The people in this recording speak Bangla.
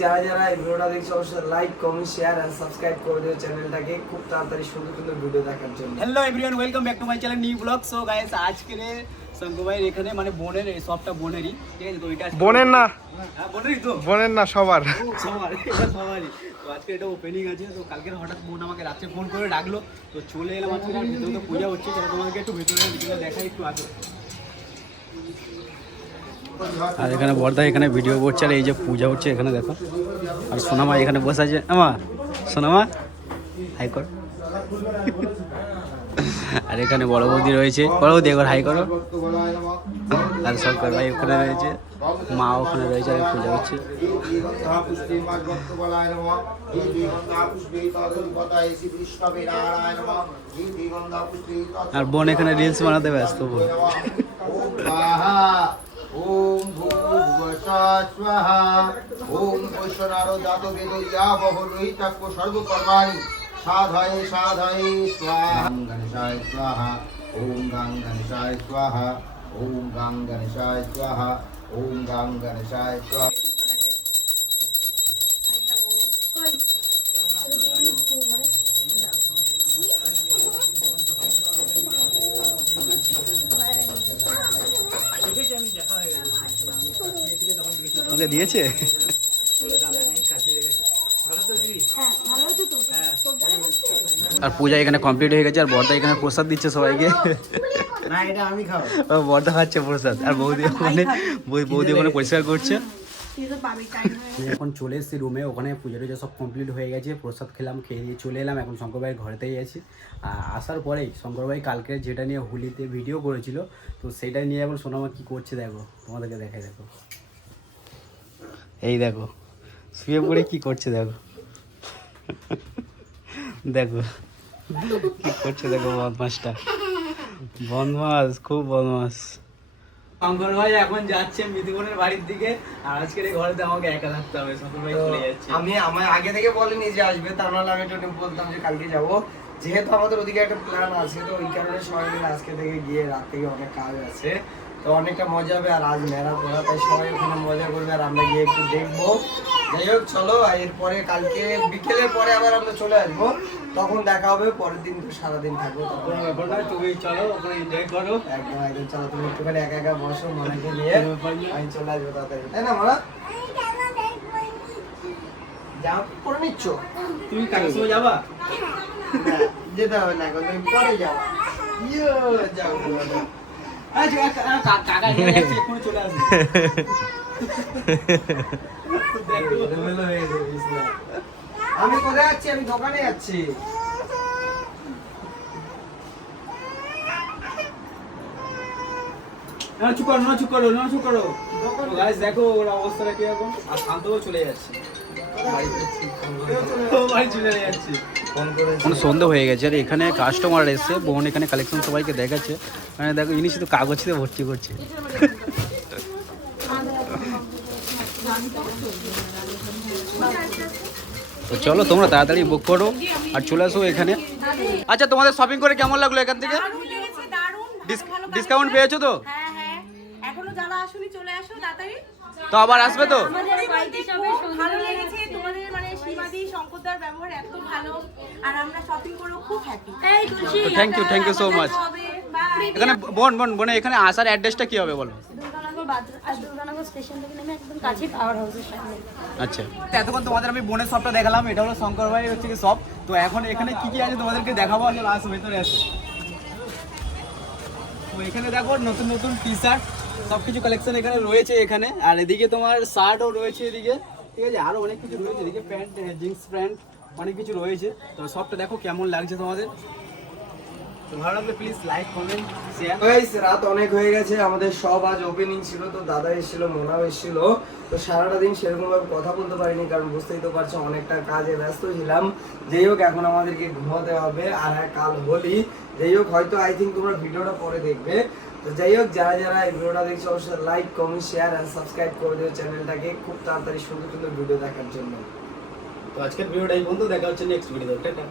যারা যারা এই ভিডিওটা দেখছো অবশ্যই like comment share and subscribe করে দিও চ্যানেলটাকে খুব তাড়াতাড়ি সুন্দর সুন্দর ভিডিও দেখার জন্য। Hello everyone, welcome back to my channel new blog. So guys, আজকে শঙ্কু ভাইয়ের এখানে মানে বোনের এই সবটা বোনেরই, ঠিক আছে? তো এটা বোনের না, হ্যাঁ বোনেরই তো, বোনের না সবার। সবার, এটা সবারই। তো আজকে এটা ওপেনিং আছে। তো কালকে হঠাৎ বোন আমাকে রাত্রে ফোন করে ডাকলো, তো চলে এলাম আজকে। আর ভিতরে তো পূজা হচ্ছে, সেটা তোমাদেরকে একটু ভিতরে দেখাই একটু আগে। আর এখানে বর্দা এখানে ভিডিও করছে, আর এই যে পূজা হচ্ছে এখানে দেখো। আর সোনামা এখানে বসে আছে। আমা সোনামা হাই কর। আর এখানে বড় বৌদি রয়েছে, বড় বৌদি একবার হাই করো। আর শঙ্কর ভাই ওখানে রয়েছে, মা ওখানে রয়েছে, আর পূজা হচ্ছে। আর বোন এখানে রিলস বানাতে ব্যস্ত। বোন ওম ভূর্ভুবস্বাহা ওম বৈশ্বনারো জাত বেদয়া বহুরহিতাক্ষ সর্বকর্মাণি সাধয়ে সাধয়ে স্বাহা। গণেশায় স্বাহা ওম গাং গণেশায় স্বাহা ওম গাং গণেশায় স্বাহা ওম গাং গণেশায় স্বাহা। ওকে দিয়েছে। আর পূজা এখানে কমপ্লিট হয়ে গেছে, আর বর্দা এখানে প্রসাদ দিচ্ছে সবাইকে। না, এটা আমি খাবো। বর্দা খাচ্ছে প্রসাদ, আর বৌদি ওখানে পরিষ্কার করছে। এখন চলে এসেছি রুমে, ওখানে পুজো টুজো সব কমপ্লিট হয়ে গেছে। প্রসাদ খেলাম, খেয়ে দিয়ে চলে এলাম। এখন শঙ্কর ভাইয়ের ঘরেতেই আছি। আসার পরেই শঙ্কর ভাই কালকে যেটা নিয়ে হোলিতে ভিডিও করেছিল, তো সেটা নিয়ে এখন সোনামা কী করছে দেখো, তোমাদেরকে দেখাই। দেখো, এই দেখো শুয়ে পড়ে কি করছে দেখো। দেখো কি করছে দেখো, বদমাসটা, বদমাস, খুব বদমাস। শঙ্কর ভাই এখন যাচ্ছে মিথুনের বাড়ির দিকে, আর আজকের এই ঘরেতে আমাকে একা থাকতে হবে। শঙ্কর ভাই চলে যাচ্ছে। আমি আগে থেকে বলিনি যে আসবে, তা নাহলে আমি একটু বলতাম যে কালকে যাবো। যেহেতু আমাদের ওদিকে একটা প্ল্যান আছে, তো ওই কারণে সবাই মিলে আজকে থেকে গিয়ে রাত থেকে অনেক কাজ আছে, তো অনেকটা মজা হবে। আর আজ মেলা পড়া, তাই সবাই ওখানে মজা করবে, আর আমরা গিয়ে একটু দেখবো। যাই হোক চলো, এরপরে কালকে বিকেলের পরে আবার আমরা চলে আসবো, তখন দেখা হবে। পরের দিন তো সারাদিন থাকবো, তখন তুমি চলো ওখানে এনজয় করো। একদম একদম চলো, তুমি একটুখানি একা একা বসো, মনেকে নিয়ে আমি চলে আসবো তাড়াতাড়ি, তাই না মারা? জামা পরে নিচ্ছ তুমি কালকে সময় যাবা? না, যেতে হবে না, তুমি পরে যাও। যাও কাকা এখানে চলে আসবে। আমি কোথায় যাচ্ছি? আমি দোকানে যাচ্ছি। চুপ করো। গাইস দেখো ওর অবস্থাটা কি এখন। আর শান্তও চলে যাচ্ছে, বাড়ি চলে যাচ্ছে। সন্ধ্যা হয়ে গেছে, আর এখানে কাস্টমার এসছে। বোন এখানে কালেকশন সবাইকে দেখাচ্ছে। মানে দেখো, ইনি শুধু কাগজে ভর্তি করছে। তো চলো তোমরা তাড়াতাড়ি বুক করো আর চলে আসো এখানে। আচ্ছা, তোমাদের শপিং করে কেমন লাগলো এখান থেকে? ডিসকাউন্ট পেয়েছো তো? এখনো যারা আসুনি চলে আসো তাড়াতাড়ি। তো আবার আসবে তো? ভালো লেগেছে তোমাদের, মানে সীমাদি শঙ্করদার ব্যবহার এত ভালো, আর আমরা শপিং করেও খুব happy. Thank you so much. এখানে বোন এখানে আসার অ্যাড্রেসটা কি হবে বলো? আচ্ছা, এতক্ষণ তোমাদের আমি বোনের শপটা দেখালাম। এটা হলো শঙ্কর ভাই হচ্ছে কি শপ। তো এখন এখানে কি কি আছে তোমাদেরকে দেখাবো। আসলে আসো, ভেতরে আসো। তো এখানে দেখো নতুন নতুন টি শার্ট সব কিছু কালেকশন এখানে রয়েছে এখানে। আর এদিকে তোমার শার্টও রয়েছে এদিকে, ঠিক আছে? আরও অনেক কিছু রয়েছে এদিকে, প্যান্ট, জিন্স প্যান্ট, অনেক কিছু রয়েছে। তো সবটা দেখো কেমন লাগছে তোমাদের। তো ভালো লাগলে please like comment share. Guys, রাত অনেক হয়ে গেছে, আমাদের সব আজ ওপেনিং ছিল। তো দাদা এসেছিল, মোনাও এসেছিল। তো সারাটা দিন সেরকম ভাবে কথা বলতে পারিনি, কারণ বুঝতেই তো পারছো অনেকটা কাজে ব্যস্ত ছিলাম। যাই হোক, এখন আমাদেরকে ঘুমাতে হবে, আর কাল হোলি। যাই হোক, হয়তো আই থিঙ্ক তোমরা ভিডিওটা পরে দেখবে। তো যাই হোক, যারা যারা এই ভিডিওটা দেখছো অবশ্যই like comment share and subscribe করে দিও চ্যানেলটাকে খুব তাড়াতাড়ি সুন্দর সুন্দর ভিডিও দেখার জন্য। তো আজকের ভিডিওটা এই বন্ধু, দেখা হচ্ছে নেক্সট ভিডিও। টাটা।